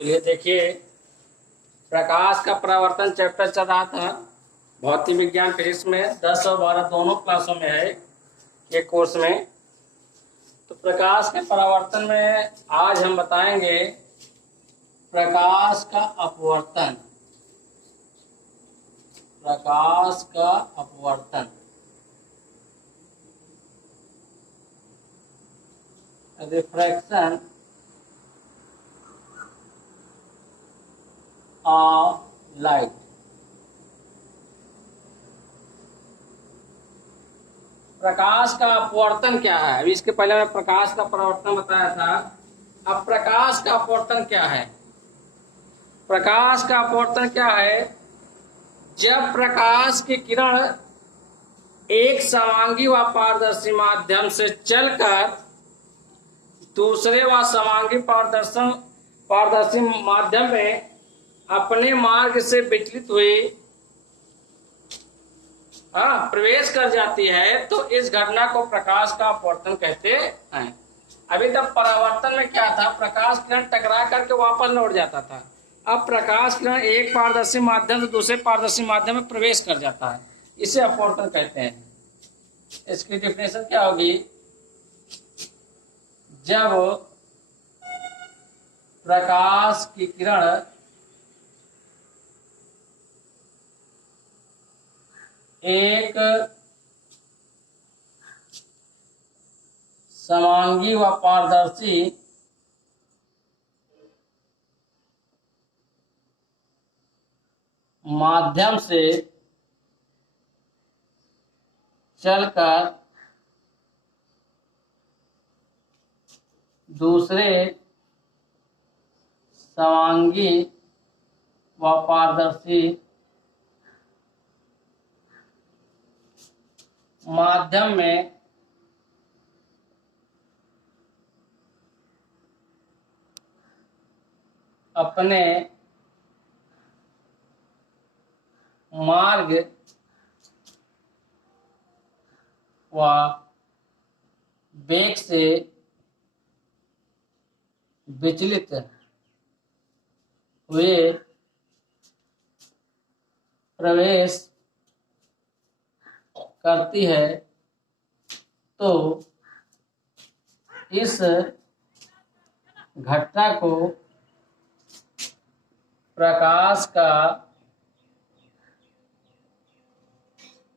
ये देखिए, प्रकाश का परावर्तन चैप्टर चल रहा था भौतिक विज्ञान फिजिक्स में 10 और 12 दोनों क्लासों में है ये कोर्स में। तो प्रकाश के परावर्तन में आज हम बताएंगे प्रकाश का अपवर्तन। प्रकाश का अपवर्तन, रिफ्रैक्शन ऑफ लाइट। प्रकाश का अपवर्तन क्या है? अभी इसके पहले मैं प्रकाश का परावर्तन बताया था। अब प्रकाश का अपवर्तन क्या है? प्रकाश का अपवर्तन क्या है? जब प्रकाश की किरण एक समांगी व पारदर्शी माध्यम से चलकर दूसरे व समांगी पारदर्शी माध्यम में अपने मार्ग से विचलित हुई प्रवेश कर जाती है तो इस घटना को प्रकाश का अपवर्तन कहते हैं। अभी तक परावर्तन में क्या था? प्रकाश किरण टकरा करके वापस लौट जाता था। अब प्रकाश किरण एक पारदर्शी माध्यम से दूसरे पारदर्शी माध्यम में प्रवेश कर जाता है, इसे अपवर्तन कहते हैं। इसकी डेफिनेशन क्या होगी? जब प्रकाश की किरण एक समांगी व पारदर्शी माध्यम से चलकर दूसरे समांगी व पारदर्शी माध्यम में अपने मार्ग व वेग से विचलित हुए प्रवेश करती है तो इस घटना को प्रकाश का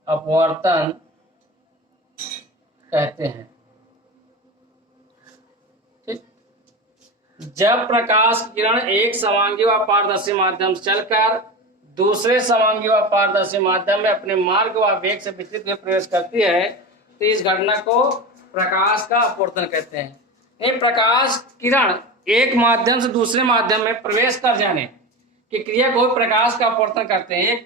अपवर्तन कहते हैं। ठीक, जब प्रकाश किरण एक समांगी व पारदर्शी माध्यम से चलकर दूसरे समांगी व पारदर्शी माध्यम में अपने मार्ग व वेग से विचलित हुए प्रवेश करती है तो इस घटना को प्रकाश का अपवर्तन कहते हैं। ये प्रकाश किरण एक माध्यम से दूसरे माध्यम में प्रवेश कर जाने की क्रिया को प्रकाश का अपवर्तन करते हैं।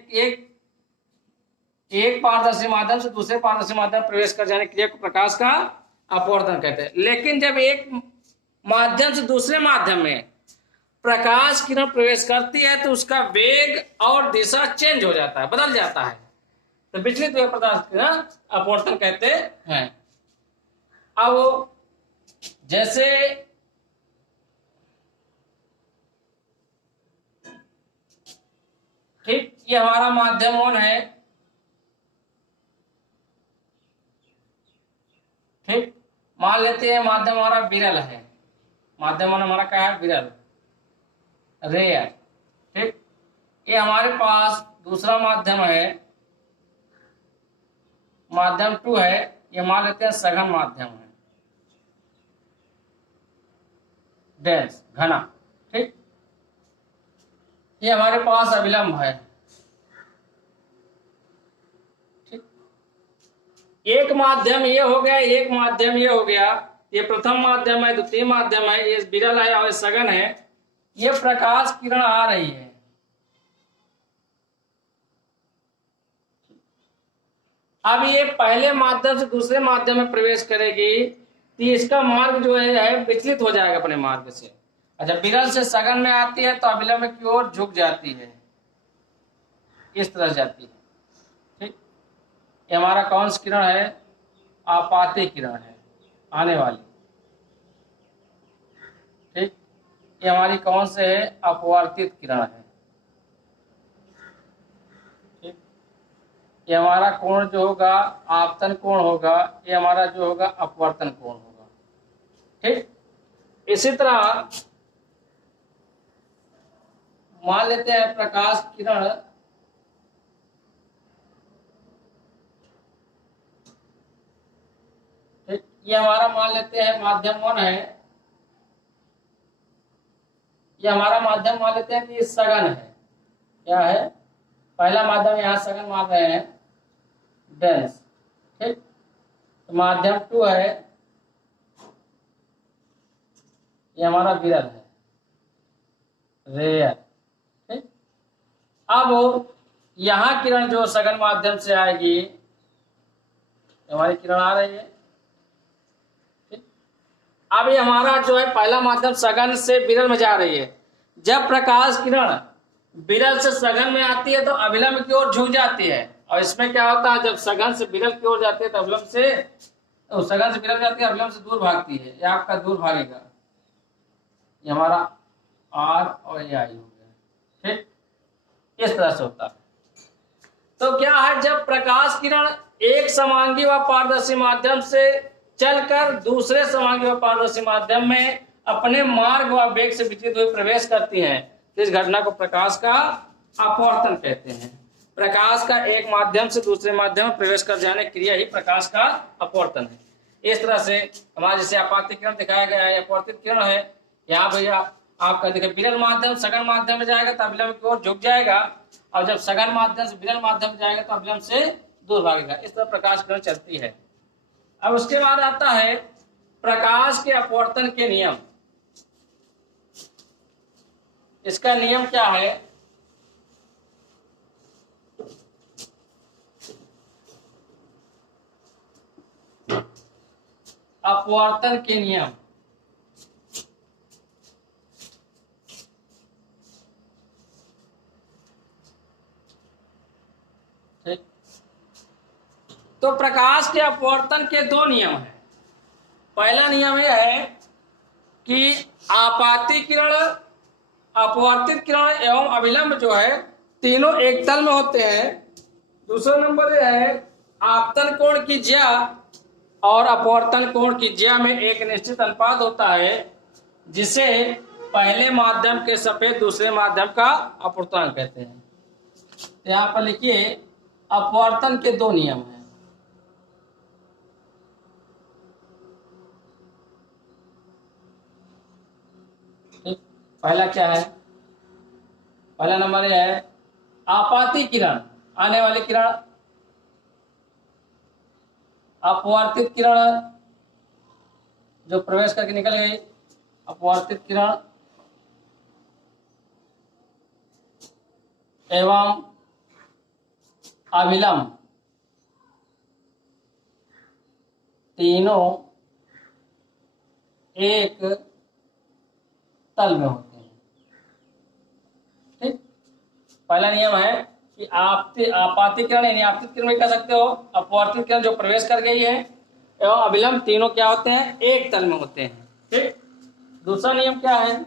एक पारदर्शी माध्यम से दूसरे पारदर्शी माध्यम में प्रवेश कर जाने की क्रिया को प्रकाश का अपवर्तन कहते हैं। लेकिन जब एक माध्यम से दूसरे माध्यम में प्रकाश किरण प्रवेश करती है तो उसका वेग और दिशा चेंज हो जाता है, बदल जाता है, तो विचलित हुए प्रकाश किरण अपवर्तन कहते हैं। अब जैसे ठीक, ये हमारा माध्यम 1 है। ठीक, मान लेते हैं माध्यम हमारा विरल है। माध्यम 1 हमारा क्या है? विरल, रेयर। ठीक, ये हमारे पास दूसरा माध्यम है, माध्यम 2 है। ये मान लेते हैं सघन माध्यम है, डेंस, घना। ठीक, ये हमारे पास अविलंब है। ठीक, एक माध्यम ये हो गया, एक माध्यम ये हो गया। ये प्रथम माध्यम है, द्वितीय माध्यम है, ये विरल है और सघन है। ये प्रकाश किरण आ रही है, अब ये पहले माध्यम से दूसरे माध्यम में प्रवेश करेगी तो इसका मार्ग जो है विचलित हो जाएगा अपने मार्ग से। अच्छा, विरल से सघन में आती है तो अविलंब की ओर झुक जाती है, इस तरह जाती है। ठीक, ये हमारा कौन सी किरण है? आपाती किरण है, आने वाली। ठीक, ये हमारी कौन से है? अपवर्तित किरण है। ठीक, ये हमारा कोण जो होगा आपतन कोण होगा, ये हमारा जो होगा अपवर्तन कोण होगा। ठीक, इसी तरह मान लेते हैं प्रकाश किरण ठीक, ये हमारा मान लेते हैं माध्यम 1 है, ये हमारा माध्यम मान लेते हैं कि सघन है। क्या है? पहला माध्यम यहाँ सघन मान रहे हैं, डेंस। ठीक, तो माध्यम 2 है, ये हमारा विरल है, रेयर। ठीक, अब यहाँ किरण जो सघन माध्यम से आएगी, हमारी किरण आ रही है। ठीक, अब ये हमारा जो है पहला माध्यम सघन से विरल में जा रही है। जब प्रकाश किरण विरल से सघन में आती है तो अभिलंब की ओर झुक जाती है, और इसमें क्या होता है, जब सघन से विरल की ओर जाती है तो अभिलंब से, तो सघन से विरल जाती है, अभिलंब से दूर भागती है। ये आपका दूर भागेगा, ये हमारा आर और ये आई हो गया। ठीक, इस तरह से होता है। तो क्या है, जब प्रकाश किरण एक समांगी व पारदर्शी माध्यम से चलकर दूसरे समांगी व पारदर्शी माध्यम में अपने मार्ग व वेग से विचलित हुए प्रवेश करती हैं, तो इस घटना को प्रकाश का अपवर्तन कहते हैं। प्रकाश का एक माध्यम से दूसरे माध्यम में प्रवेश कर जाने क्रिया ही प्रकाश का अपवर्तन है। इस तरह से हमारा जैसे आपातित किरण दिखाया गया है, अपवर्तित किरण है। यहाँ भैया आपका देखिए विरल माध्यम सघन माध्यम में जाएगा तो अभिलंब की ओर झुक जाएगा, और जब सघन माध्यम से विरल माध्यम में जाएगा तो अभिलंब से दूर भागेगा। इस तरह प्रकाश किरण चलती है। अब उसके बाद आता है प्रकाश के अपवर्तन के नियम। इसका नियम क्या है? अपवर्तन के नियम। ठीक, तो प्रकाश के अपवर्तन के दो नियम हैं। पहला नियम यह है कि आपाती किरण, अपवर्तित किरण एवं अभिलंब जो है तीनों एक तल में होते हैं। दूसरा नंबर यह है आपतन कोण की ज्या और अपवर्तन कोण की ज्या में एक निश्चित अनुपात होता है, जिसे पहले माध्यम के सापेक्ष दूसरे माध्यम का अपवर्तन कहते हैं। तो यहाँ पर लिखिए अपवर्तन के दो नियम हैं। ठीक, पहला क्या है? पहला नंबर यह है आपाती किरण, आने वाली किरण, अपवर्तित किरण जो प्रवेश करके निकल गई, अपवर्तित किरण एवं अभिलंब तीनों एक तल में होते हैं। ठीक, पहला नियम है कि आपातित किरण यानी आपतित किरण भी कह सकते हो, अपवर्तित किरण जो प्रवेश कर गई है एवं अभिलंब तीनों क्या होते हैं? एक तल में होते हैं। ठीक, दूसरा नियम क्या है?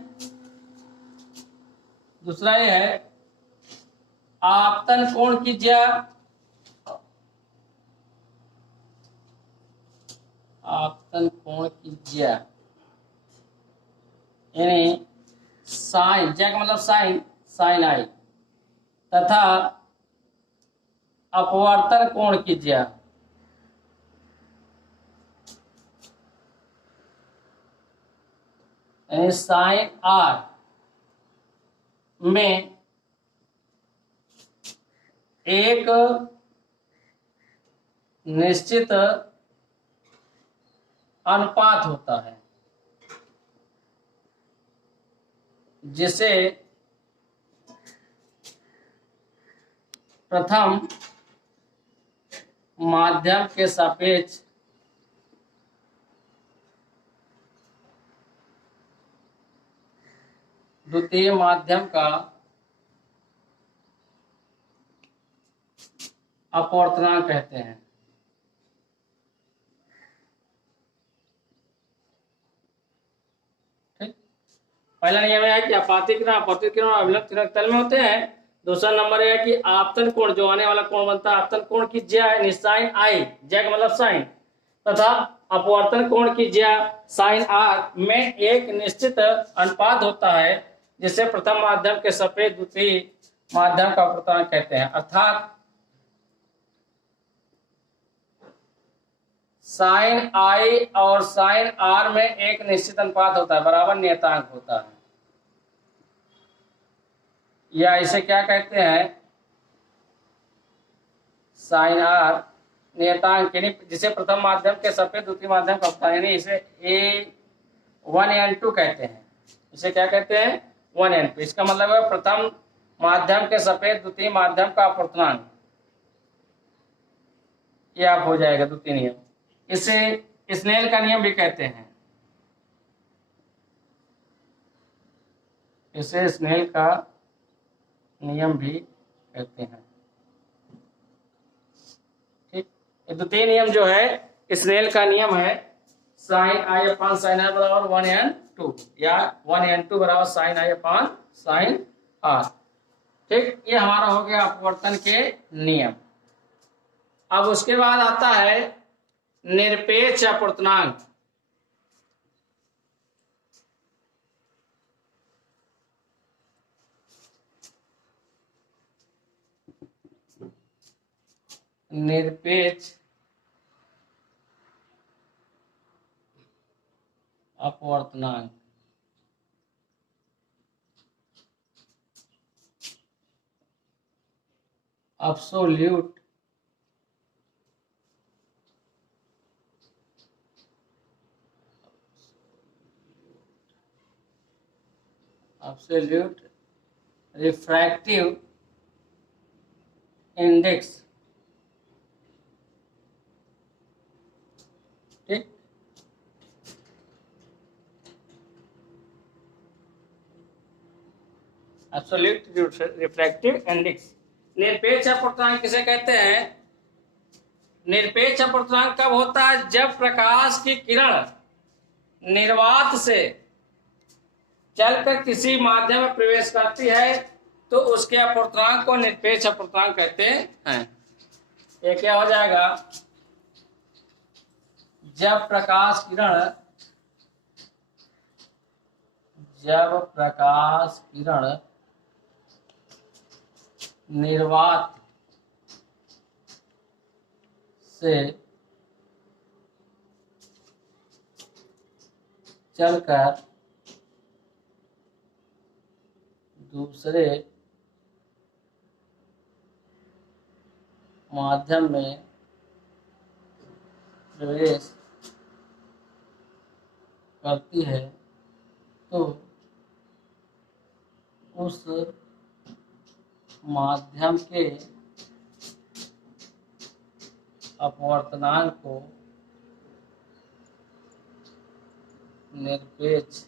दूसरा ये है आपतन कोण की ज्या, आपतन कोण की ज्या यानी साइन, ज्या का मतलब साइन, साइन आई, तथा अपवर्तन कोण की ज्या यानी साइन आर में एक निश्चित अनुपात होता है, जिसे प्रथम माध्यम के सापेक्ष द्वितीय माध्यम का अपवर्तनांक कहते हैं। ठीक, पहला नियम है कि आपातित किरण अपवर्तित किरण और अभिलंब किरण तल में होते हैं। दूसरा नंबर है कि आपतन कोण जो आने वाला कोण बनता है आपतन कोण की ज्या साइन आई, ज्या का मतलब साइन, तथा अपवर्तन कोण की ज्या साइन आर में एक निश्चित अनुपात होता है जिसे प्रथम माध्यम के सापेक्ष द्वितीय माध्यम का अपवर्तनांक कहते हैं। अर्थात साइन आई और साइन आर में एक निश्चित अनुपात होता है, बराबर नियतांक होता है, या इसे क्या कहते हैं, साइन आर नियतांक, यानी जिसे प्रथम माध्यम के सापेक्ष द्वितीय माध्यम का अपवर्तनांक, यानी इसे A1N2 कहते हैं। इसे क्या कहते हैं, 1N2। इसका मतलब है प्रथम माध्यम के सापेक्ष द्वितीय माध्यम का अपवर्तनांक, ये आप हो जाएगा द्वितीय नियम। इसे स्नेल का नियम भी कहते हैं, इसे स्नेल का नियम भी कहते हैं। ठीक, द्वितीय नियम जो है स्नेल का नियम है, sine i upon sine r बराबर 1N2 या 1N2 बराबर sine i upon sine r. ठीक, ये हमारा हो गया अपवर्तन के नियम। अब उसके बाद आता है निरपेक्ष अपवर्तनांक। निरपेक्ष अपवर्तनांक एब्सोल्यूट रिफ्रैक्टिव इंडेक्स। ठीक, एब्सोल्यूट रिफ्रैक्टिव इंडेक्स। निरपेक्ष अपवर्तनांक किसे कहते हैं, निरपेक्ष अपवर्तनांक कब होता है, जब प्रकाश की किरण निर्वात से चलकर किसी माध्यम में प्रवेश करती है तो उसके अपवर्तनांक को निरपेक्ष अपवर्तनांक कहते हैं। ये क्या हो जाएगा, जब प्रकाश किरण निर्वात से चलकर दूसरे माध्यम में प्रवेश करती है तो उस माध्यम के अपवर्तनांक को निरपेक्ष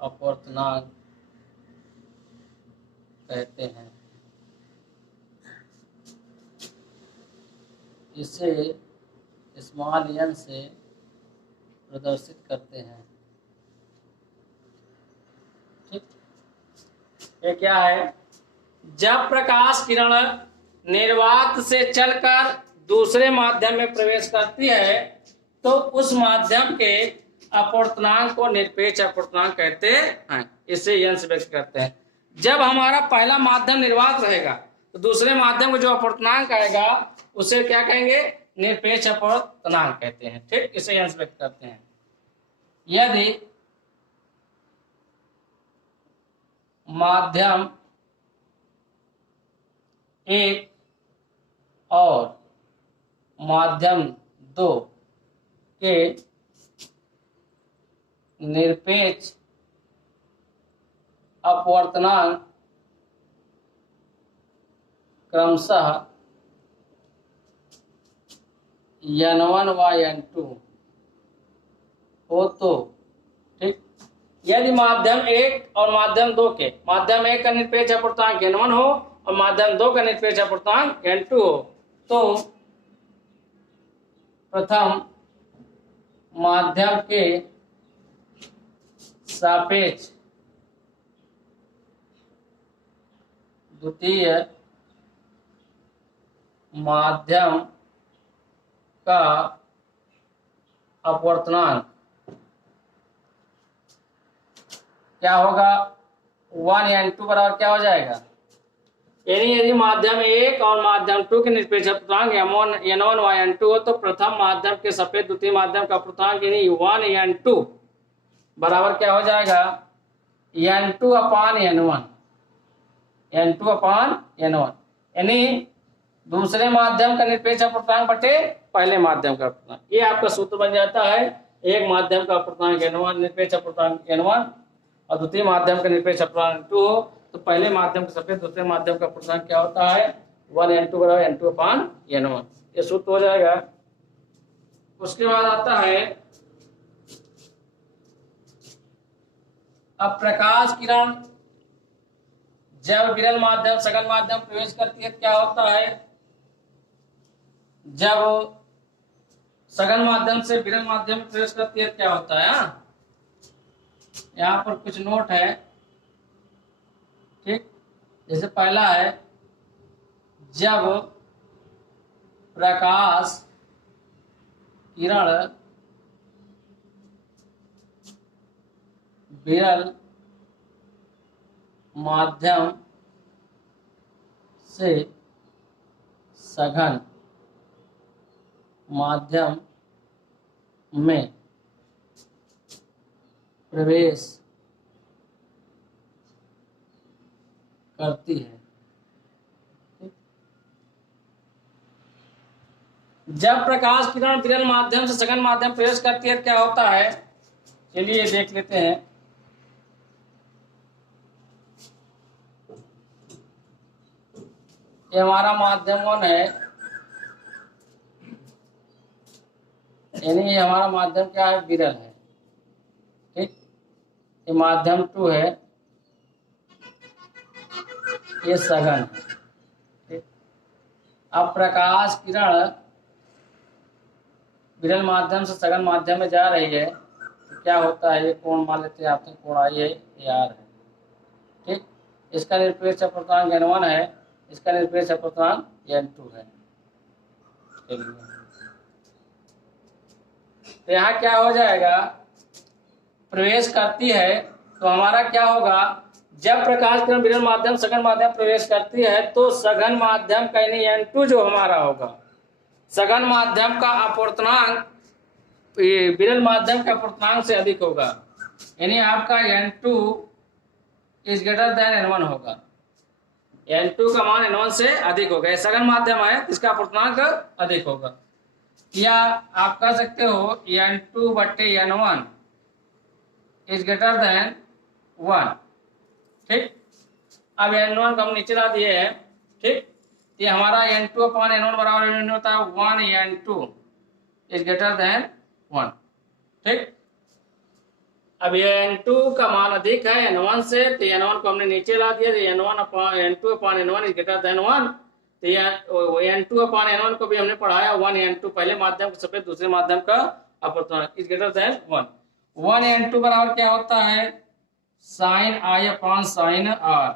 अपवर्तनांक कहते हैं। इसे स्मॉल n से प्रदर्शित करते हैं। ठीक, ये क्या है, जब प्रकाश किरण निर्वात से चलकर दूसरे माध्यम में प्रवेश करती है तो उस माध्यम के अपवर्तनांक को निरपेक्ष अपवर्तनांक कहते हैं। इसे n से व्यक्त करते हैं। जब हमारा पहला माध्यम निर्वात रहेगा तो दूसरे माध्यम को जो अपवर्तनांक आएगा उसे क्या कहेंगे, निरपेक्ष अपवर्तनांक कहते हैं। ठीक, इसे n से व्यक्त करते हैं। यदि माध्यम 1 और माध्यम 2 के निरपेक्ष अपवर्तनांक क्रमशः n1 व n2 हो तो, ठीक, यदि माध्यम 1 और माध्यम 2 के, माध्यम 1 का निरपेक्ष अपवर्तनांक n1 हो और माध्यम 2 का निरपेक्ष अपवर्तनांक n2 हो तो प्रथम माध्यम के सापेक्ष द्वितीय माध्यम का अपवर्तनांक क्या होगा? 1n2 बराबर क्या हो जाएगा? यानी यदि माध्यम 1 और माध्यम 2 के निरपेक्ष अपवर्तनांक n1 व n2 हो तो प्रथम माध्यम के सापेक्ष द्वितीय माध्यम का अपवर्तनांक यानी 1n2 बराबर क्या हो जाएगा? n2 अपान n1, n2 अपान n1, यानी दूसरे माध्यम का निरपेक्ष अपवर्तनांक बटे पहले माध्यम का अपवर्तनांक। ये आपका सूत्र बन जाता है। एक माध्यम का अपवर्तनांक n1, निरपेक्ष अपवर्तनांक n1 और द्वितीय माध्यम का निरपेक्ष अपवर्तनांक 2 हो तो पहले माध्यम के सापेक्ष दूसरे माध्यम का अपवर्तनांक क्या होता है? 1n2 बराबर n2 अपान n1। ये सूत्र हो जाएगा। उसके बाद आता है अब प्रकाश किरण जब विरल माध्यम सघन माध्यम प्रवेश करती है क्या होता है? जब सघन माध्यम से विरल माध्यम में प्रवेश करती है क्या होता है? यहाँ पर कुछ नोट है, ठीक। जैसे पहला है जब प्रकाश किरण विरल माध्यम से सघन माध्यम में प्रवेश करती है। जब प्रकाश किरण विरल माध्यम से सघन माध्यम प्रवेश करती है क्या होता है? चलिए देख लेते हैं। ये हमारा माध्यम 1 है, यानी ये हमारा माध्यम क्या है? विरल है, ठीक। ये माध्यम 2 है, ये सघन है, ठीक। अब प्रकाश किरण विरल माध्यम से सघन माध्यम में जा रही है तो क्या होता है? ये कोण मान लेते हैं, आपके कोण आई है, ये आर है, ठीक। इसका निरपेक्ष अपवर्तनांक n1 है, इसका निरपेक्ष अपवर्तनांक n2 है। तो यहाँ क्या हो जाएगा? प्रवेश करती है तो हमारा क्या होगा? जब प्रकाश किरण विरल माध्यम सघन माध्यम प्रवेश करती है तो सघन माध्यम का यानी n2 जो हमारा होगा, सघन माध्यम का अपवर्तनांक विरल माध्यम के अपवर्तनांक से अधिक होगा, यानी आपका n2 is greater then n1 होगा। n2 का मान n1 से अधिक होगा। ये सघन माध्यम है, इसका अपवर्तनांक अधिक होगा। या आप कह सकते हो n2 बट्टे n1 इज ग्रेटर देन 1, ठीक। अब n1 को हम नीचे ला दिए हैं, ठीक। ये हमारा n2 अपान n1 बराबर होता है 1n2 इज ग्रेटर देन 1, ठीक। अब ये n2 का मान अधिक है n1 से, तो n1 को हमने नीचे ला दिया, तो n1 upon n2 upon n1 is greater than 1। तो n2 अपान n1 को भी हमने पढ़ाया 1n2 पहले माध्यम के सापेक्ष दूसरे माध्यम का अपवर्तनांक इज ग्रेटर देन 1। 1n2 बराबर क्या होता है? Sine i upon sine r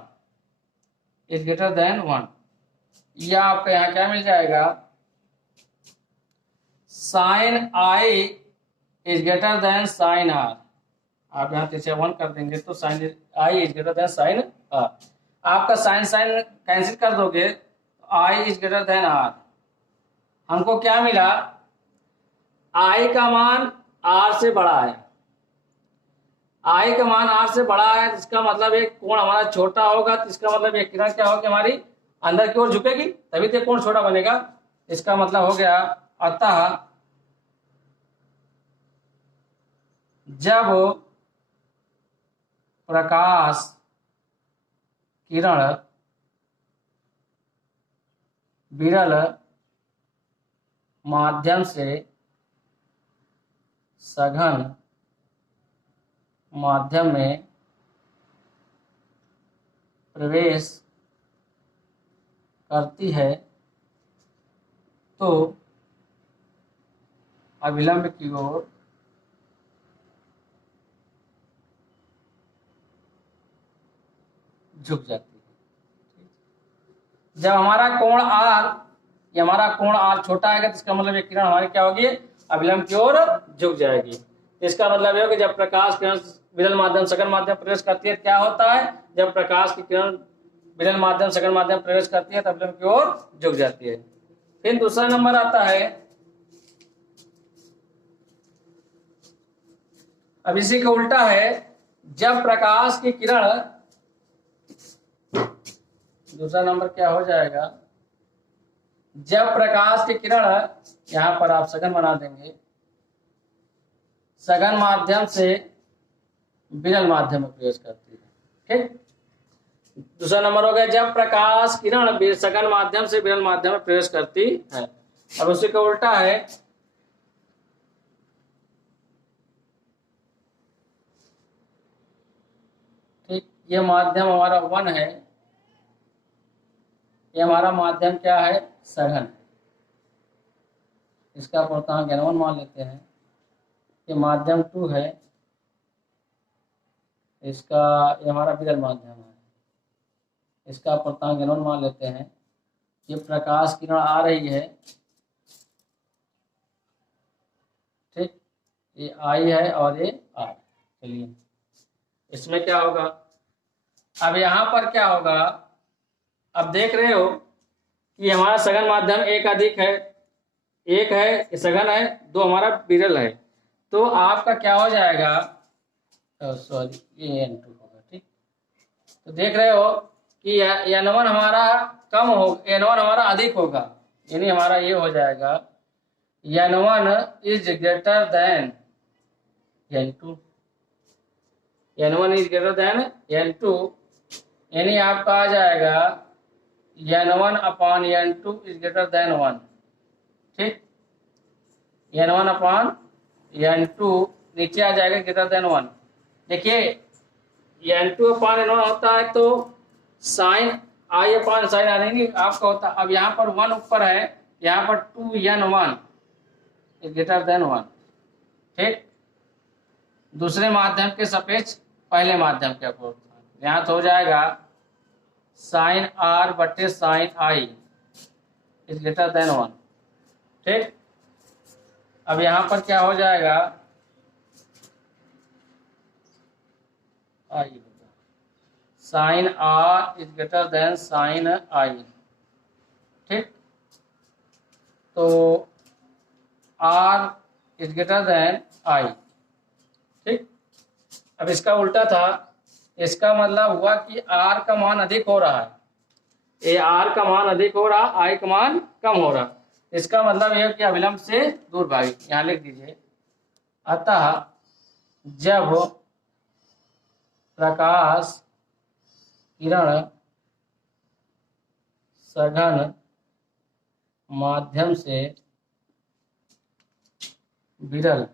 is greater than 1। या आपका यहाँ क्या मिल जाएगा? Sine i is greater than sine r. आप यहाँ 1 कर देंगे तो sine i is greater than sine r. आपका साइन साइन कैंसिल कर दोगे तो i is greater than r. हमको क्या मिला? आई का मान आर से बड़ा है, आई का मान आर से बड़ा है, इसका मतलब एक कोण हमारा छोटा होगा, तो इसका मतलब एक किरण क्या होगी? हमारी अंदर की ओर झुकेगी, तभी तो कोण छोटा बनेगा। इसका मतलब हो गया अतः जब प्रकाश किरण विरल माध्यम से सघन माध्यम में प्रवेश करती है तो अभिलंब की ओर झुक जाती है। जब हमारा कोण आर, ये हमारा कोण आर छोटा आएगा तो इसका मतलब ये किरण हमारी क्या होगी, अभिलंब की ओर झुक जाएगी। इसका मतलब ये होगा जब प्रकाश किरण विरल माध्यम सघन माध्यम प्रवेश करती है क्या होता है, जब प्रकाश की किरण विरल माध्यम सघन माध्यम प्रवेश करती है तो अभिलंब की ओर झुक जाती है। फिर दूसरा नंबर आता है, अब इसी का उल्टा है, जब प्रकाश की किरण, दूसरा नंबर क्या हो जाएगा, जब प्रकाश की किरण, यहां पर आप सघन बना देंगे, सघन माध्यम से विरल माध्यम में प्रवेश करती है। ठीक, दूसरा नंबर हो गया जब प्रकाश किरण सघन माध्यम से विरल माध्यम में प्रवेश करती है। और उसी का उल्टा है, ठीक, ये माध्यम हमारा 1 है, ये हमारा माध्यम क्या है, सघन, इसका पूर्णांक n1 मान लेते हैं। ये माध्यम 2 है, इसका, ये हमारा विरल माध्यम है, इसका पूर्णांक n1 मान लेते हैं। ये प्रकाश किरण आ रही है, ठीक, ये आई है और ये आर। चलिए इसमें क्या होगा, अब यहां पर क्या होगा, अब देख रहे हो कि हमारा सघन माध्यम एक अधिक है, एक है ये सघन है, 2 हमारा विरल है, तो आपका क्या हो जाएगा, सॉरी ये n2 होगा। ठीक, तो देख रहे हो कि n1 हमारा कम हो, n1 हमारा अधिक होगा, यानी हमारा ये हो जाएगा n1 is greater then n2, n1 is greater then n2, यानी आपका आ जाएगा n1 upon n2 is greater than 1। ठीक, n1 अपॉन n2 नीचे आ जाएगा ग्रेटर देन 1। देखिए n2 अपॉन n1 होता है तो साइन आई अपॉन साइन आ नहीं आपका होता, अब यहाँ पर 1 ऊपर है, यहाँ पर 2n1 इज ग्रेटर देन 1। ठीक, दूसरे माध्यम के सापेक्ष पहले माध्यम के अपोजिट, यहाँ तो हो जाएगा साइन आर बटे sine i is greater than 1। ठीक, अब यहाँ पर क्या हो जाएगा, आई होगा sine r is greater than sine i. ठीक, तो r is greater than i. ठीक, अब इसका उल्टा था, इसका मतलब हुआ कि आर का मान अधिक हो रहा है, ये आर का मान अधिक हो रहा, आई का मान कम हो रहा, इसका मतलब यह कि अभिलंब से दूर भागी। यहां लिख दीजिए, अतः जब प्रकाश किरण सघन माध्यम से विरल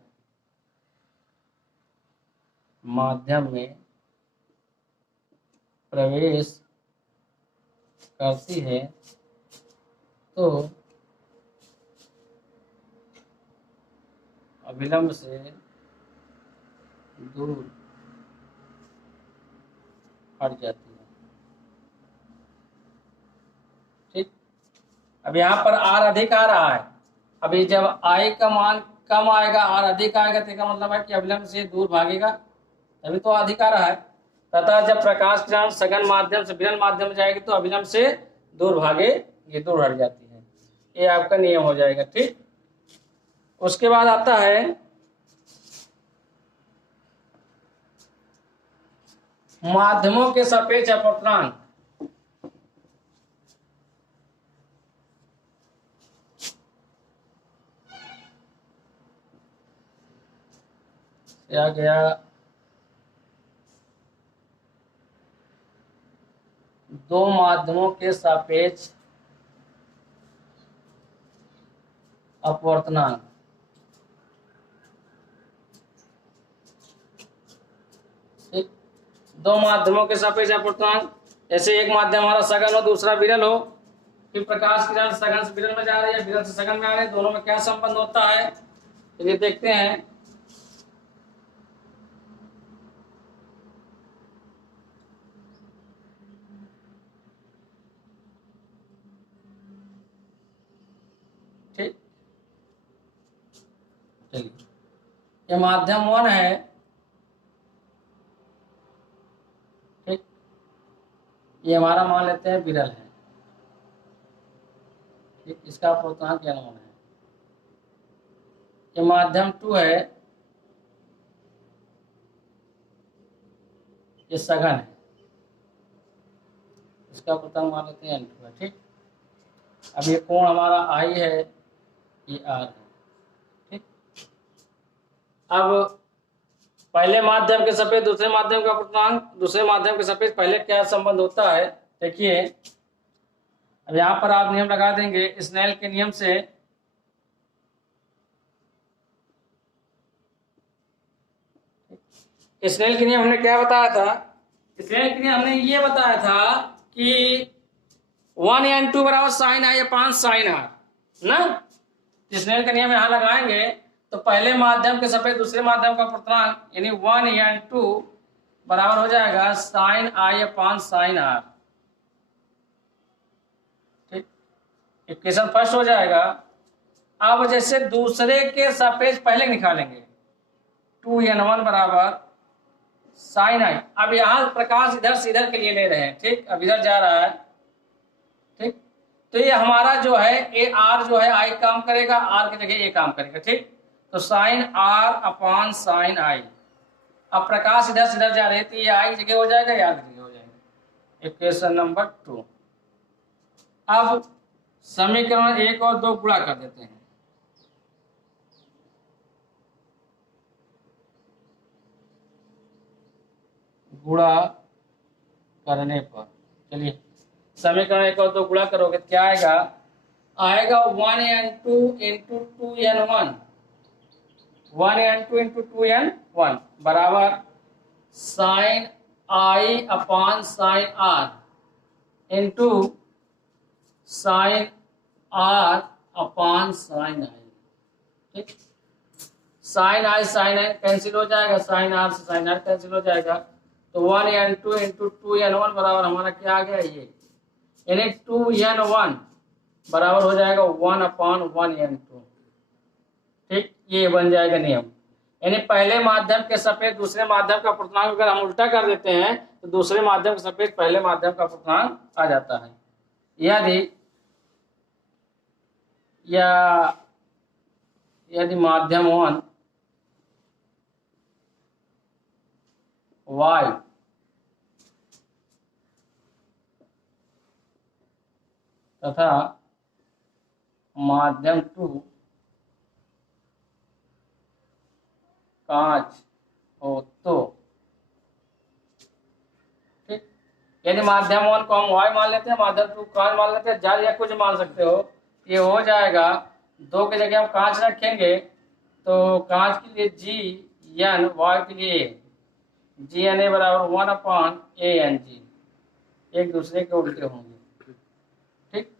माध्यम में प्रवेश करती है तो अभिलंब से दूर हट जाती है। ठीक, अब यहाँ पर आर अधिक आ रहा है, अभी जब आई का मान कम आएगा आर अधिक आएगा तो इसका मतलब है कि अभिलंब से दूर भागेगा, तभी तो अधिक आ रहा है। तथा जब प्रकाश किरण सघन माध्यम से विरल माध्यम में जाएगी तो अभिलंब से दूर भागे, ये दूर हट जाती है, ये आपका नियम हो जाएगा। ठीक, उसके बाद आता है माध्यमों के सापेक्ष अपवर्तनांक। क्या गया, दो माध्यमों के सापेक्ष अपवर्तनांक। ठीक, दो माध्यमों के सापेक्ष अपवर्तनांक, जैसे एक माध्यम हमारा सघन हो दूसरा विरल हो, फिर प्रकाश किरण सघन से विरल में जा रही है, विरल से सघन में आ रही है, दोनों में क्या संबंध होता है चलिए देखते हैं। ये माध्यम 1 है, ठीक। ये हमारा मान लेते हैं विरल है, ठीक। इसका अपूर्णांक N1 है। ये माध्यम 2 है, ये सघन है, इसका अपूर्णांक मान लेते हैं N2 है, ठीक। अब ये कोण हमारा I है, ये R है, ठीक। अब पहले माध्यम के सापेक्ष दूसरे माध्यम का अपूर्णांक, दूसरे माध्यम के सापेक्ष पहले क्या संबंध होता है देखिए। अब यहां पर आप नियम लगा देंगे स्नेल के नियम से। स्नेल के नियम हमने क्या बताया था? स्नेल के नियम हमने ये बताया था कि 1n2 बराबर sine i upon sine r ना। स्नेल का नियम यहां लगाएंगे तो पहले माध्यम के सापेक्ष दूसरे माध्यम का अपूर्णांक यानी 1n2 बराबर हो जाएगा sine i upon sine r, ठीक। इक्वेशन फर्स्ट हो जाएगा। अब जैसे दूसरे के सापेक्ष पहले निकालेंगे 2n1 बराबर साइन आई। अब यहां प्रकाश इधर से इधर के लिए ले रहे हैं, ठीक। अब इधर जा रहा है, ठीक। तो ये हमारा जो है ए आर जो है आई काम करेगा, आर की जगह ए काम करेगा, ठीक। तो साइन आर अपान साइन आई। अब प्रकाश इधर से इधर जा रहे तो ये आई की जगह हो जाएगा, या की जगह हो जाएगा। Equation number 2। अब समीकरण 1 और 2 गुणा कर देते हैं। गुणा करने पर चलिए समीकरण 1 और 2 गुणा करोगे तो क्या आएगा? आएगा 1n2 into 2n1, 1n2 into 2n1 बराबर sine i upon sine r into sine r upon sine i, ठीक। साइन आई कैंसिल हो जाएगा, साइन आर से साइन आर कैंसिल हो जाएगा। तो 1n2 इंटू 2n1 बराबर हमारा क्या आ गया? ये यानी 2n1 बराबर हो जाएगा 1 अपान 1n2, ठीक। ये बन जाएगा नियम। यानी पहले माध्यम के सापेक्ष दूसरे माध्यम का अपूर्णांक अगर हम उल्टा कर देते हैं तो दूसरे माध्यम के सापेक्ष पहले माध्यम का अपूर्णांक आ जाता है। यदि माध्यम 1 y तथा माध्यम 2 कांच हो तो, ठीक। यदि माध्यम 1 को हम y मान लेते हैं, माध्यम 2 कांच मान लेते हैं, जाल या कुछ मान सकते हो। ये हो जाएगा 2 की जगह हम कांच रखेंगे तो कांच के लिए जी एन, वाई के लिए जी एन ए बराबर 1 अपान ए एन जी, एक दूसरे के उल्टे होंगे, ठीक।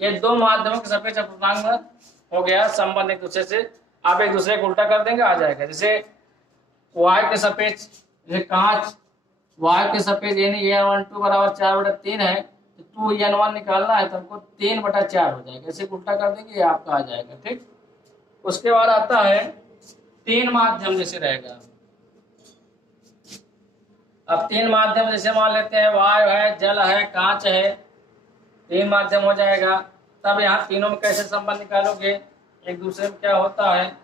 ये दो माध्यमों के सापेक्ष अपूर्णांक हो गया संबंध एक दूसरे से। आप एक दूसरे को उल्टा कर देंगे, आ जाएगा। जैसे y के सापेक्ष, जैसे कांच y के सापेक्ष यानी n12 बराबर 4/3 है तो 2n1 निकालना है तो हमको 3/4 हो जाएगा। इसे उल्टा कर देंगे, ये आपका आ जाएगा, ठीक। उसके बाद आता है 3 माध्यम जैसे रहेगा। अब 3 माध्यम जैसे मान लेते हैं वायु है, जल है, कांच है, 3 माध्यम हो जाएगा। तब यहाँ तीनों में कैसे संबंध निकालोगे? एक दूसरे में क्या होता है,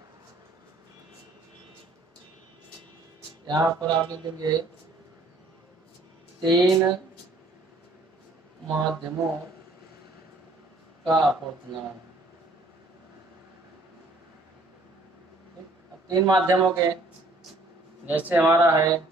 यहाँ पर आप लिख देंगे 3 माध्यमों का अपूर्णांक। 3 माध्यमों के जैसे हमारा है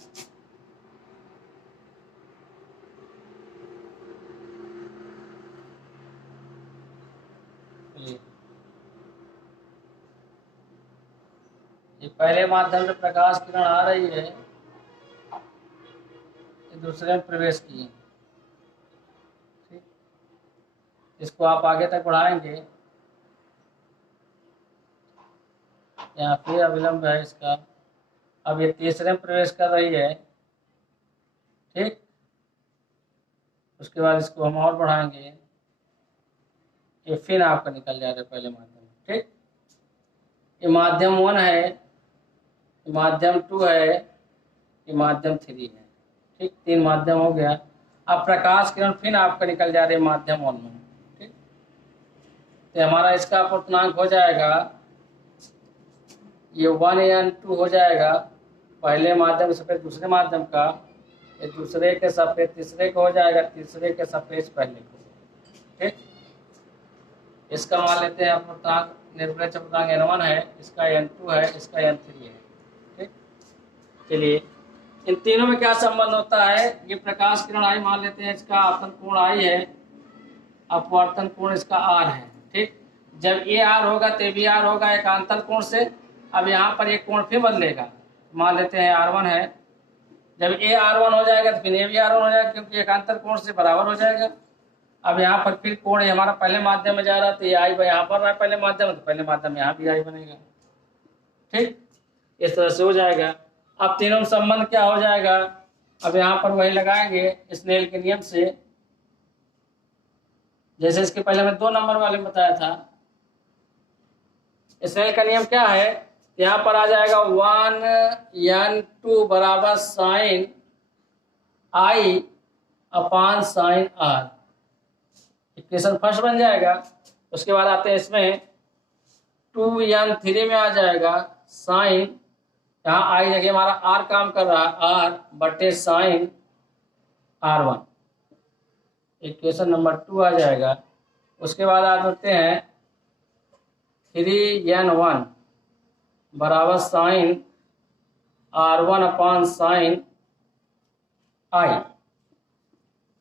ये पहले माध्यम से प्रकाश किरण आ रही है, ये दूसरे में प्रवेश की, ठीक। इसको आप आगे तक बढ़ाएंगे, यहाँ फिर अविलंब है इसका। अब ये तीसरे में प्रवेश कर रही है, ठीक। उसके बाद इसको हम और बढ़ाएंगे, ये फिर आपका निकल जाएगा पहले माध्यम, ठीक। ये माध्यम 1 है, माध्यम 2 है, ये माध्यम 3 है। ठीक, 3 माध्यम हो गया। अब प्रकाश किरण फिर आपका निकल जा रही है माध्यम 1 में। ठीक, तो हमारा इसका अपूर्णांक हो जाएगा, ये 1n2 हो जाएगा पहले माध्यम से, फिर दूसरे माध्यम का, ये दूसरे के सापेक्ष तीसरे को हो जाएगा, तीसरे के सापेक्ष पहले को। ठीक, इसका मान लेते हैं अपूर्णांक, निरपेक्ष अपूर्णांक n1 है, इसका n2 है, इसका n3 है। ठीक, चलिए इन तीनों में क्या संबंध होता है, ये प्रकाश किरण आई मान लेते हैं, इसका आपतन कोण आई है, अपवर्तन कोण इसका r है। ठीक, जब ये r होगा तो ये भी r होगा एकांतर कोण से। अब यहाँ पर एक कोण फिर बदलेगा, मान लेते हैं r1 है, जब ये r1 हो जाएगा तो फिर ये भी r1 हो जाएगा, क्योंकि एकांतर कोण से बराबर हो जाएगा। अब यहाँ पर फिर कोण हमारा पहले माध्यम में जा रहा है, तो ये आई यहाँ पर रहा पहले माध्यम में, तो पहले माध्यम में यहाँ भी आई बनेगा। ठीक, इस तरह से हो जाएगा। अब तीनों में संबंध क्या हो जाएगा, अब यहाँ पर वही लगाएंगे स्नेल के नियम से, जैसे इसके पहले मैं 2 नंबर वाले में बताया था। स्नेल का नियम क्या है, यहाँ पर आ जाएगा 1n2 बराबर sine i upon sine r, equation first बन जाएगा। उसके बाद आते हैं इसमें 2n3 में आ जाएगा साइन, यहाँ आई देखिए हमारा आर काम कर रहा है, आर बटे साइन r1, इक्वेशन नंबर 2 आ जाएगा। उसके बाद आ जाते हैं 3n1 बराबर साइन r1 अपान साइन आई,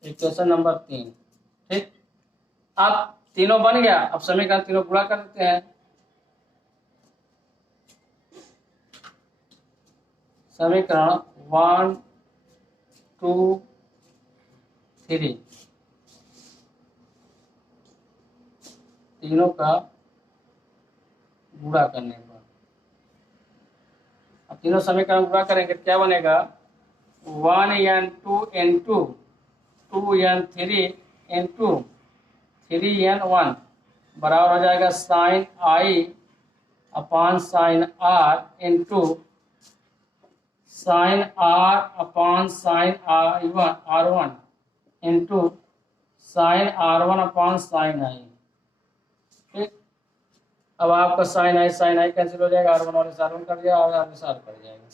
इक्वेशन नंबर 3। ठीक, अब तीनों बन गया, अब समीकरण तीनों पूरा कर देते हैं। समीकरण 1 2 3 तीनों का गुणा करने पर, अब तीनों समीकरण गुणा करेंगे क्या बनेगा, 1n2 n2 2n3 n2 3n1 बराबर हो जाएगा sine i upon sine r into sine r upon sine r1 into sine r1 upon sine i. ठीक, अब आपका साइन आई कैंसिल हो जाएगा, r1 और r1 कर दिया और r कर जाएगा।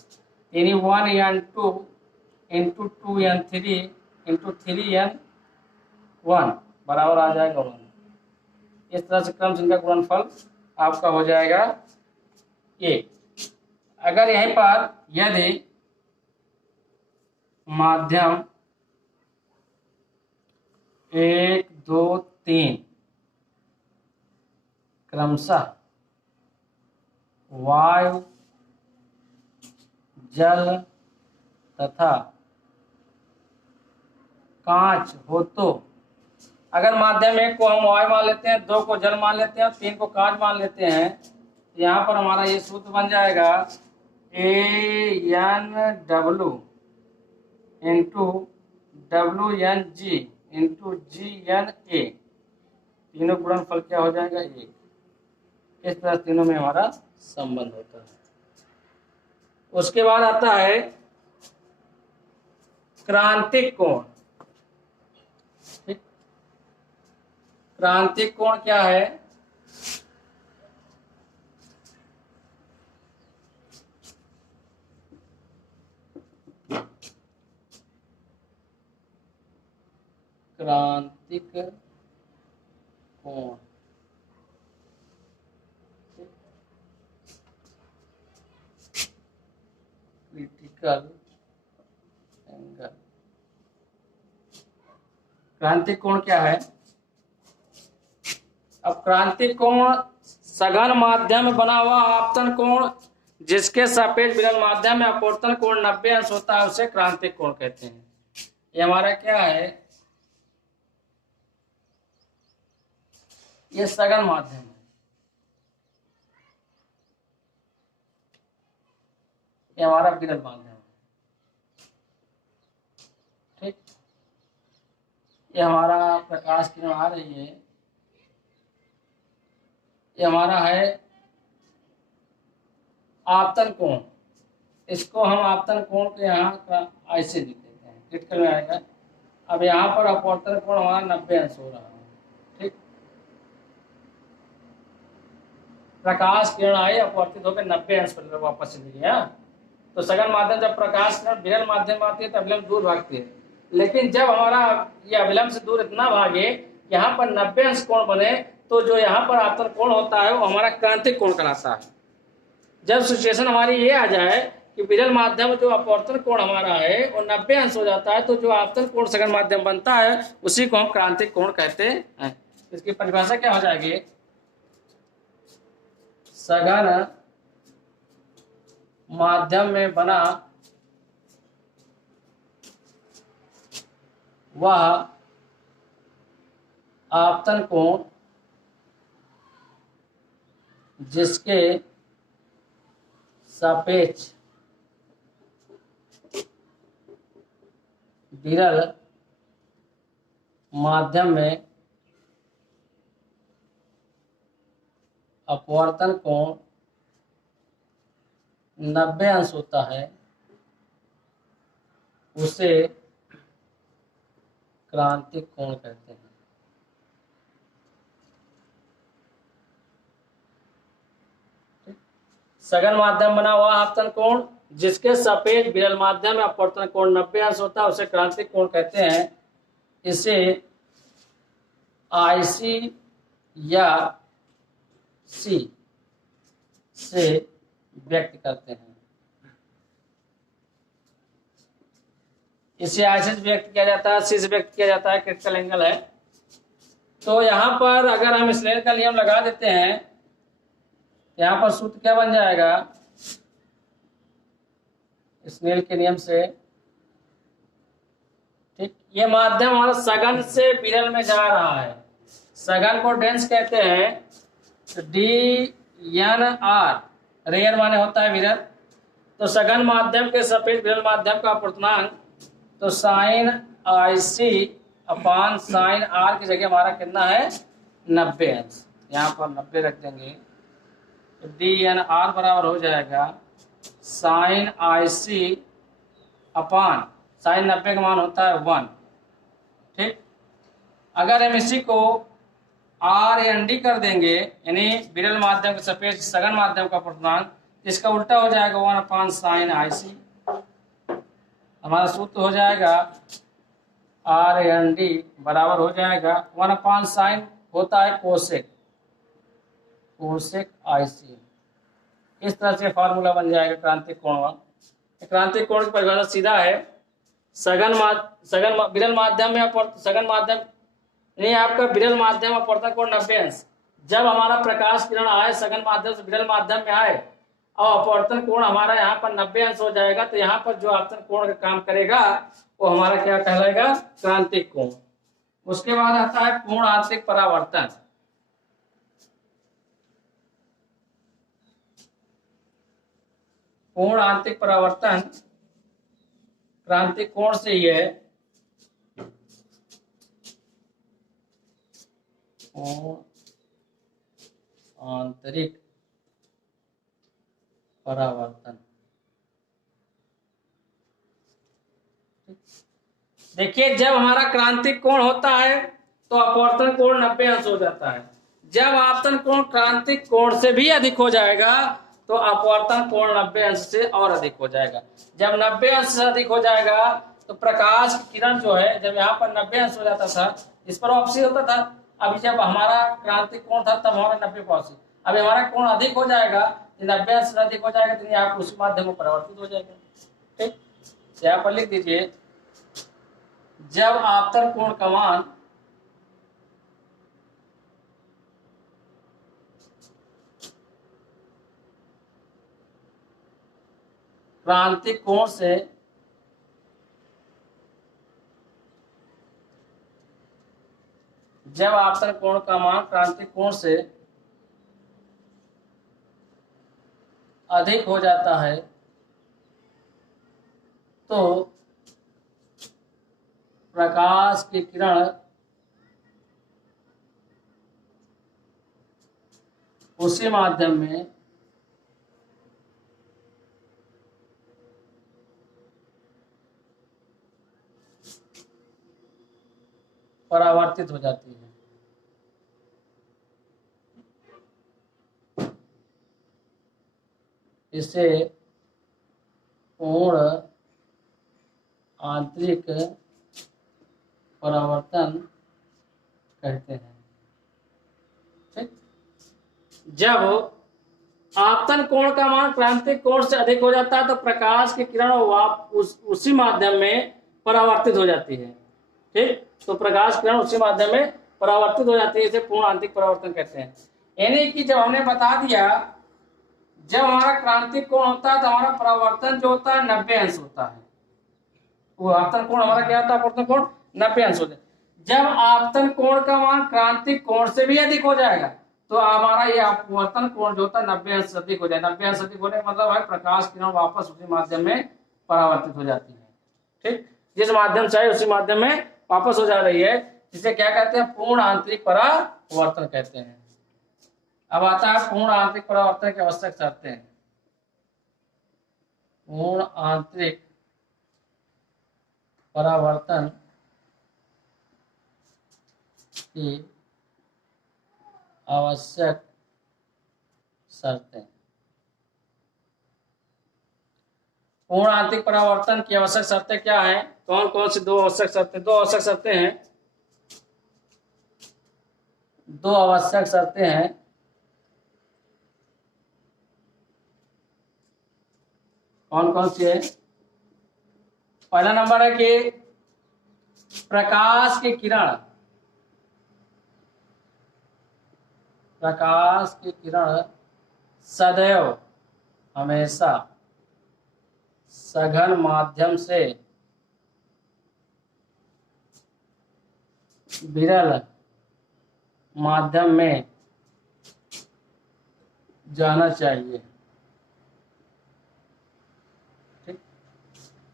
यानी 1n2 into 2n3 into 3n1 बराबर आ जाएगा 1। इस तरह से क्रम संख्या गुणनफल आपका हो जाएगा ये। अगर यहीं पर यदि माध्यम 1 2 3 क्रमशः वायु, जल तथा कांच हो, तो अगर माध्यम 1 को हम वायु मान लेते हैं, 2 को जल मान लेते हैं, 3 को कांच मान लेते हैं, तो यहाँ पर हमारा ये सूत्र बन जाएगा ANW into WNG into GNA, तीनों गुणनफल क्या हो जाएगा 1। इस तरह तीनों में हमारा संबंध होता है। उसके बाद आता है क्रांतिक कोण। क्रांतिक कोण क्या है, क्रांतिक कोण क्रिटिकल एंगल। क्रांतिक कोण क्या है, अब क्रांतिक कोण सघन माध्यम में बना हुआ आपतन कोण जिसके सापेक्ष विकर्ण माध्यम में अपवर्तन कोण 90 अंश होता है, उसे क्रांतिक कोण कहते हैं। ये हमारा क्या है, ये सघन माध्यम है, ये हमारा विकर्ण माध्यम है। ठीक, ये हमारा प्रकाश किरण आ रही है, ये हमारा है आपतन कोण, इसको हम आपतन कोण के यहाँ का ऐसे लिख देते हैं, क्रिटिकल में आएगा। अब यहाँ पर अपवर्तन कोण हमारा 90 अंश हो रहा है, ठीक। प्रकाश किरण आई, अपवर्तित होकर 90 अंश पर वापस चली गई। तो सघन माध्यम, जब प्रकाश किरण विरल माध्यम आती है तो अभिलंब दूर भागती है, लेकिन जब हमारा ये अभिलंब से दूर इतना भागे यहाँ पर 90 अंश कोण बने, तो जो यहाँ पर आपतन कोण होता है वो हमारा क्रांतिक कोण कहलाता है। जब सिचुएशन हमारी ये आ जाए कि विरल माध्यम जो अपवर्तन कोण हमारा है वो 90 अंश हो जाता है, तो जो आपतन कोण सघन माध्यम बनता है उसी को हम क्रांतिक कोण कहते हैं। इसकी परिभाषा क्या हो जाएगी? सघन माध्यम में बना वह आपतन कोण जिसके सापेक्ष विरल माध्यम में अपवर्तन कोण 90 अंश होता है, उसे क्रांतिक कोण कहते हैं। सघन माध्यम बना हुआ आपतन कोण जिसके सापेक्ष विरल माध्यम में अपवर्तन कोण 90 अंश होता है, उसे क्रांतिक कोण कहते हैं। इसे IC या C से व्यक्त करते हैं। इसे I से व्यक्त किया जाता है, C से व्यक्त किया जाता है, क्रिटिकल एंगल है। तो यहाँ पर अगर हम स्नेल का नियम लगा देते हैं, यहाँ पर सूत्र क्या बन जाएगा? स्नेल के नियम से, ठीक, ये माध्यम हमारा सघन से विरल में जा रहा है। सघन को डेंस कहते हैं, तो DNR, रेयर माने होता है विरल। तो सघन माध्यम के सापेक्ष विरल माध्यम का अपवर्तनांक, तो sine IC upon sine R की जगह हमारा कितना है? 90 अंश। यहाँ पर 90 रख देंगे, तो DNR बराबर हो जाएगा साइन IC अपान साइन 90 का मान होता है 1, ठीक। अगर हम इसी को RND कर देंगे, यानी विरल माध्यम के सापेक्ष सघन माध्यम का अपवर्तनांक, इसका उल्टा हो जाएगा 1 अपान साइन IC। हमारा सूत्र हो जाएगा RND बराबर हो जाएगा 1 अपान साइन होता है कोसेक IC। इस तरह से फार्मूला बन जाएगा क्रांतिक कोण का। क्रांतिक कोण की परिभाषा सीधा है, विरल माध्यम में सघन माध्यम नहीं, आपका विरल माध्यम अपवर्तन कोण 90 अंश। जब हमारा प्रकाश किरण आए सघन माध्यम से विरल माध्यम में आए और अपवर्तन कोण हमारा यहाँ पर 90 अंश हो जाएगा, तो यहाँ पर जो आपतन कोण का काम करेगा वो हमारा क्या कहलाएगा? क्रांतिक कोण। उसके बाद आता है पूर्ण आंतरिक परावर्तन। पूर्ण आंतरिक परावर्तन क्रांतिक कोण से ही है। आंतरिक परावर्तन, देखिए जब हमारा क्रांतिक कोण होता है तो अपवर्तन कोण 90 अंश हो जाता है। जब आपतन कोण क्रांतिक कोण से भी अधिक हो जाएगा तो अपवर्तन कोण 90 अंश से और अधिक हो जाएगा। जब 90 अंश से अधिक हो जाएगा तो प्रकाश की किरण जो है, जब यहाँ पर 90 अंश हो जाता था, इस पर वापसी होता था। अभी जब हमारा क्रांतिक कोण था तब हमारा 90 वापसी, अभी हमारा कोण अधिक हो जाएगा, 90 अंश से अधिक हो जाएगा, तो यहाँ पर उसी माध्यम में परिवर्तित हो जाएगा, ठीक। यहाँ पर लिख दीजिए, जब आपतन कोण का मान क्रांतिक कोण से जब आपतन कोण का मान क्रांतिक कोण से अधिक हो जाता है तो प्रकाश की किरण उसी माध्यम में परावर्तित हो जाती है। इसे पूर्ण आंतरिक परावर्तन कहते हैं। ठीक, जब आपतन कोण का मान क्रांतिक कोण से अधिक हो जाता है तो प्रकाश की किरण उसी माध्यम में परावर्तित हो जाती है। ठीक, तो प्रकाश किरण उसी माध्यम में परावर्तित हो जाती है, इसे पूर्ण आंतरिक परावर्तन कहते हैं। यानी कि जब हमने बता दिया, जब हमारा क्रांतिक कोण होता है तो हमारा परावर्तन जो होता है 90 अंश होता है। वो आपतन कोण हमारा क्या होता है? अपवर्तन कोण 90 अंश होता है। जब आपतन कोण का मान क्रांतिक कोण से भी अधिक हो जाएगा तो हमारा ये अपवर्तन कोण जो होता है 90 अंश से अधिक हो जाए। 90 अंश अधिक होने का मतलब है प्रकाश किरण वापस उसी माध्यम में परावर्तित हो जाती है। ठीक, जिस माध्यम से उसी माध्यम में वापस हो जा रही है, जिसे क्या कहते हैं? पूर्ण आंतरिक परावर्तन कहते हैं। अब आता है पूर्ण आंतरिक परावर्तन की आवश्यक शर्तें। पूर्ण आंतरिक परावर्तन की आवश्यक शर्तें। पूर्ण आंतरिक परावर्तन की आवश्यक शर्तें क्या हैं? कौन कौन सी दो आवश्यक शर्तें? दो आवश्यक शर्तें हैं। दो आवश्यक शर्तें हैं। कौन कौन सी है? पहला नंबर है कि प्रकाश की किरण सदैव हमेशा सघन माध्यम से विरल माध्यम में जाना चाहिए। ठीक,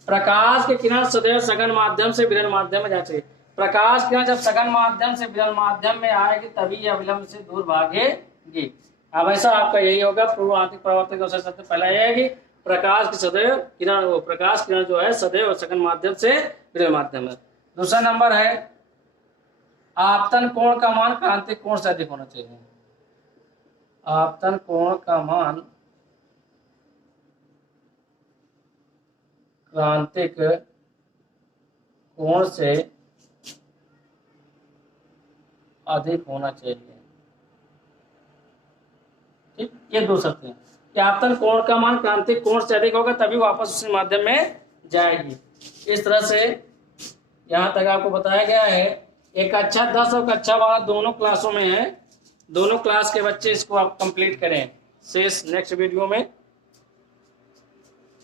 प्रकाश की किरण सदैव सघन माध्यम से विरल माध्यम में जाना चाहिए। प्रकाश किरण जब सघन माध्यम से विरल माध्यम में आएगी तभी यह विलंब से दूर भागेगी। हमेशा आपका यही होगा। पूर्ण आंतरिक परावर्तन की आवश्यक शर्त पहला यह है कि प्रकाश की सदैव किरण, वो प्रकाश किरण जो है सदैव सघन माध्यम से विरल माध्यम में। दूसरा नंबर है आपतन कोण का मान क्रांतिक कोण से अधिक होना चाहिए। आपतन कोण का मान क्रांतिक कोण से अधिक होना चाहिए। ठीक, ये दो शर्तें हैं कि आपतन कोण का मान क्रांतिक कोण से अधिक होगा तभी वापस उसी माध्यम में जाएगी। इस तरह से यहाँ तक आपको बताया गया है। एक कक्षा 10 और कक्षा 12 दोनों क्लासों में है। दोनों क्लास के बच्चे इसको आप कंप्लीट करें। शेष नेक्स्ट वीडियो में